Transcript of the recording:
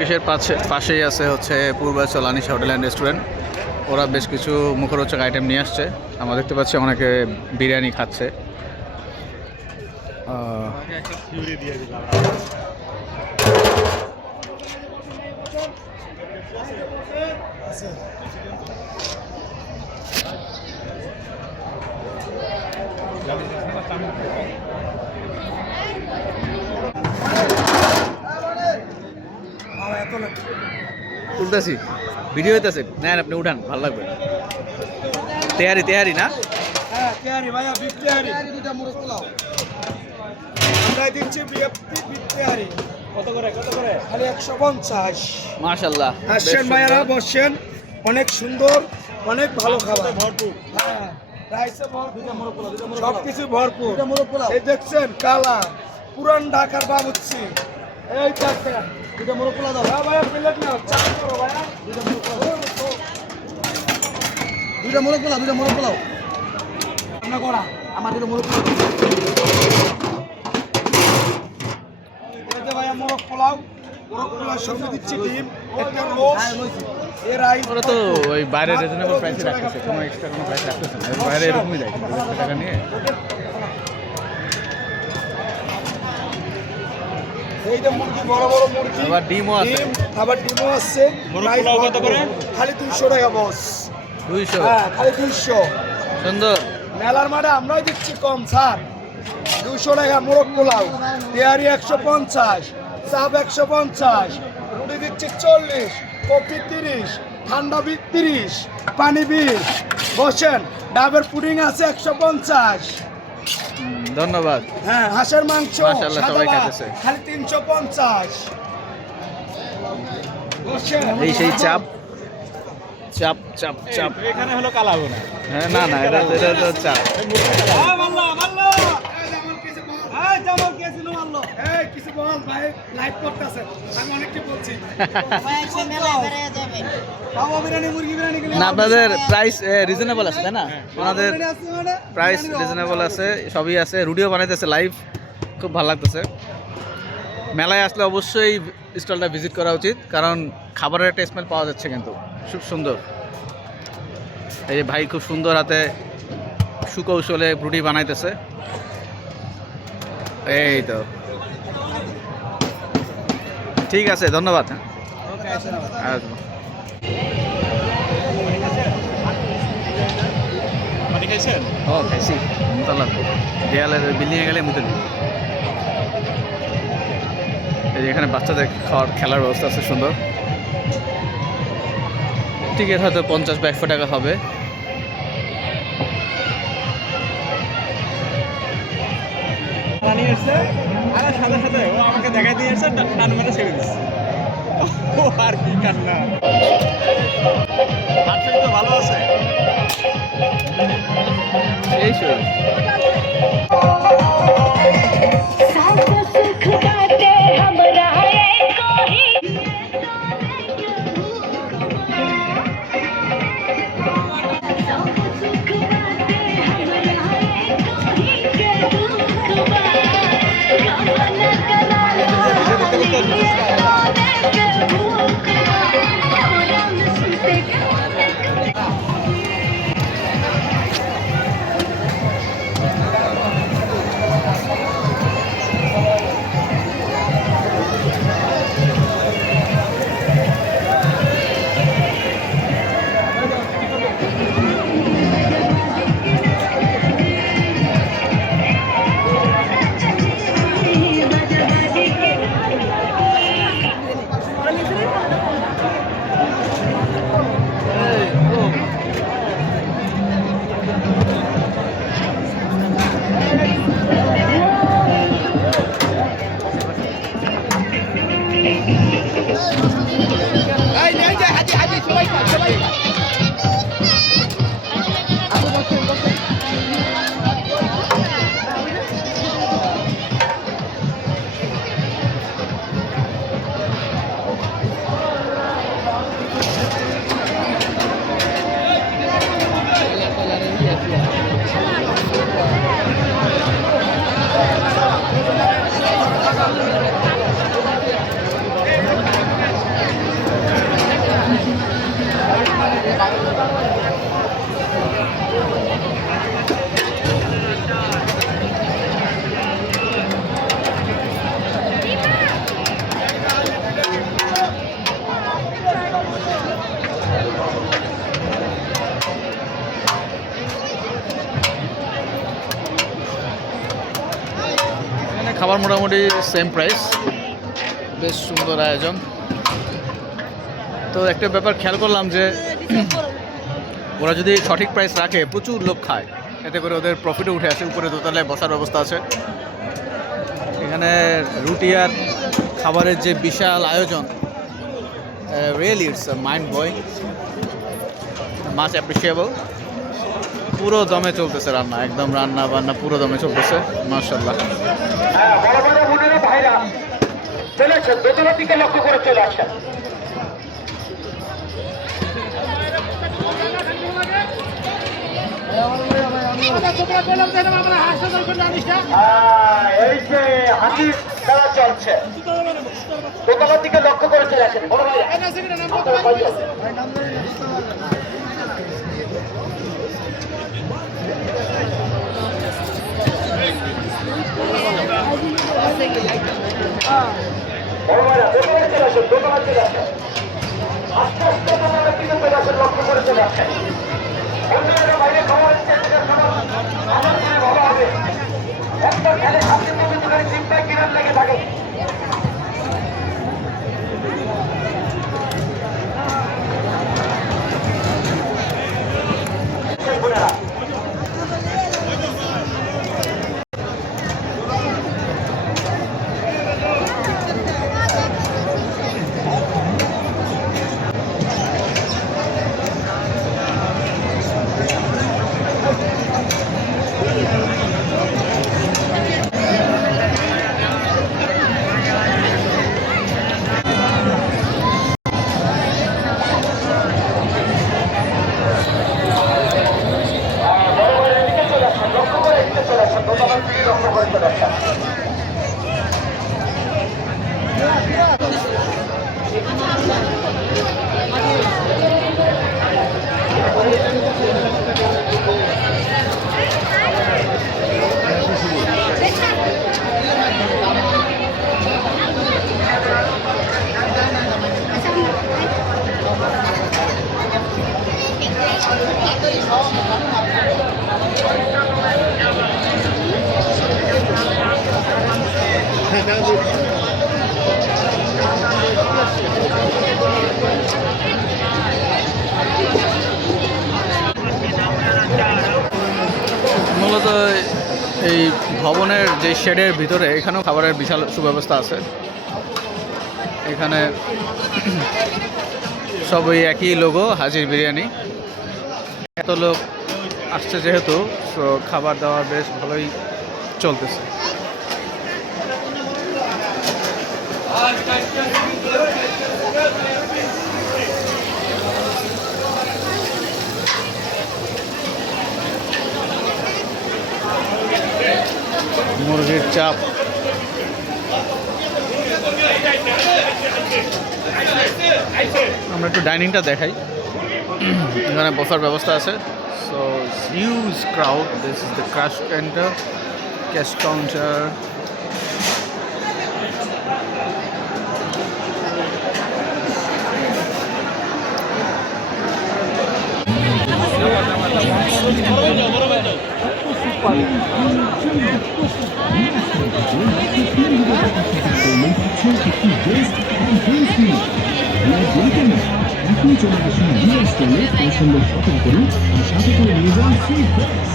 দেশের পাশেই আছে হচ্ছে Purbachal Anisha hotel and restaurant. ওরা বেশ কিছু মুখরোচক আইটেম নিয়ে আসছে। আমরা দেখতে পাচ্ছি অনেকে বিরিয়ানি খাচ্ছে। তুলতেছি, ভিডিও হইতেছে, নেন আপনি উঠান, ভালো লাগবে। তেহারি তেহারি না? হ্যাঁ তেহারি ভাইয়া, বিফ তেহারি দুইটা মুরগ পোলাও আমরা দিচ্ছি বিফ তেহারি। কত করে খালি 150। মাশাআল্লাহ, আসেন ভাইয়ারা, বসেন। অনেক সুন্দর, অনেক ভালো খাবার, ভরপুর। হ্যাঁ রাইসে ভরপুর, সবকিছু ভরপুর। এই দেখছেন কালা পুরান ঢাকার বাবুচ্ছি। এই দেখছেন দুইটা মুরগ পোলাও দাও। হ্যাঁ ভাইয়া প্লেট নাও, চাপ করো ভাইয়া। দুইটা মুরগ পোলাও রান্না করা আমার দুটো মুরগ পোলাও। ভাইয়া মোরগ পোলাও সঙ্গে দিচ্ছি ডিম, একটা রোস্ট। ওরা তো ওই বাইরে রিজনেবল প্রাইসে রাখতেছে, কোনো এক্সট্রা কোনো প্রাইস রাখতেছে না, বাইরে এরকমই দেয় 200 টাকা নিয়ে। এইটা মুরগি, বড় বড় মুরগি, আবার ডিমও আছে। আবার ডিমও আছে। কত করে? খালি 200 টাকা বস। 200? হ্যাঁ খালি 200। সুন্দর। মেলার মাঠে আমরাই দিচ্ছি কম ছাড়। 200 টাকা মোরগ পোলাও, তেহারি 150, চাপ 150, রুটি দিচ্ছি 40, কফি 30, ঠান্ডা 30, পানি 20। বসেন, ডাবের পুডিং আছে 150। ধন্যবাদ। হ্যাঁ হাঁসের মাংস মাশাআল্লাহ, সবাই খাইতেছে। খালি 350। বসেন। এই সেই চাপ চাপ চাপ চাপ। এখানে হলো কালাবো না। হ্যাঁ না না, এটা তো চাপ। কিছু বল ভাই, লাইভ করতেছে, আমি অনেক কি বলছি। না, আপনাদের প্রাইস রিজনেবল আছে তাই না? ওনাদের প্রাইস রিজনেবল আছে, সবই আছে। রুডিও বানাইতেছে লাইভ, খুব ভালো লাগতেছে। মেলায় আসলে অবশ্যই স্টলটা ভিজিট করা উচিত, কারণ খাবারের একটা স্মেল পাওয়া যাচ্ছে কিন্তু খুব সুন্দর। এই যে ভাই খুব সুন্দর হাতে সুকৌশলে রুটি বানাইতেছে। এই তো ঠিক আছে, ধন্যবাদ। আসবো। ও খাইছি, মুতাল্লা দেয়ালের বিল্ডিংয়ে গেলে মুতে দিই। এই যে এখানে বাচ্চাদের খেলার ব্যবস্থা আছে সুন্দর। টিকিট হয়তো 50 বা 100 টাকা হবে। সাথে সাথে ও আমাকে দেখাই দিয়েছে, টান মেরে ছেড়ে দিচ্ছে। ও আর কি কান্না। তো ভালো আছে এই শোন। খাবার মোটামুটি সেম প্রাইস, বেশ সুন্দর আয়োজন। তো একটা ব্যাপার খেয়াল করলাম যে ওরা যদি সঠিক প্রাইস রাখে প্রচুর লোক খায়, এতে করে ওদের প্রফিটও উঠে আসে। উপরে দোতলায় বসার ব্যবস্থা আছে। এখানে রুটি আর খাবারের যে বিশাল আয়োজন, really it's mind blowing, much appreciable. পুরো দমে চলতেছে রান্না, একদম রান্না বান্না পুরো দমে চলতেছে, মাশাআল্লাহ। বড় বড় বোনেরা ভাইরা চলে আসেন, দোতলার দিকে লক্ষ্য করে চলে আসেন। এই যে হাতির খেলা চলছে, দোতলার দিকে লক্ষ্য করে চলে আসেন বড় ভাইরা। বড় ভাইরা দোতলায় চলে আসেন, দোতলায় চলে আসেন, আস্তে আস্তে দোতলার দিকে চলে আসেন, লক্ষ্য করে চলে আসেন। অন্যরা বাইরে খাওয়ার আমার মনে ভালো হবে, একটা খেলে হাতের মধ্যে দোকানে চিন্তায় কিরাম লেগে থাকে। বোনেরা মূলত এই ভবনের যে শেডের ভিতরে এখানেও খাবারের বিশাল সুব্যবস্থা আছে। এখানে সব ওই একই লোগো, হাজির বিরিয়ানি। এত লোক আসছে যেহেতু, তো খাবার দাবার বেশ ভালোই চলতেছে। মুরগির চাপ, আমরা একটু ডাইনিংটা দেখাই। এখানে বসার ব্যবস্থা আছে। So huge crowd, this is the cash counter. আপনি চলে আসুন ডিএস স্টলে, পছন্দের শপিং করুন আর সাথে করে নিয়ে যান ফ্রি ড্রেস।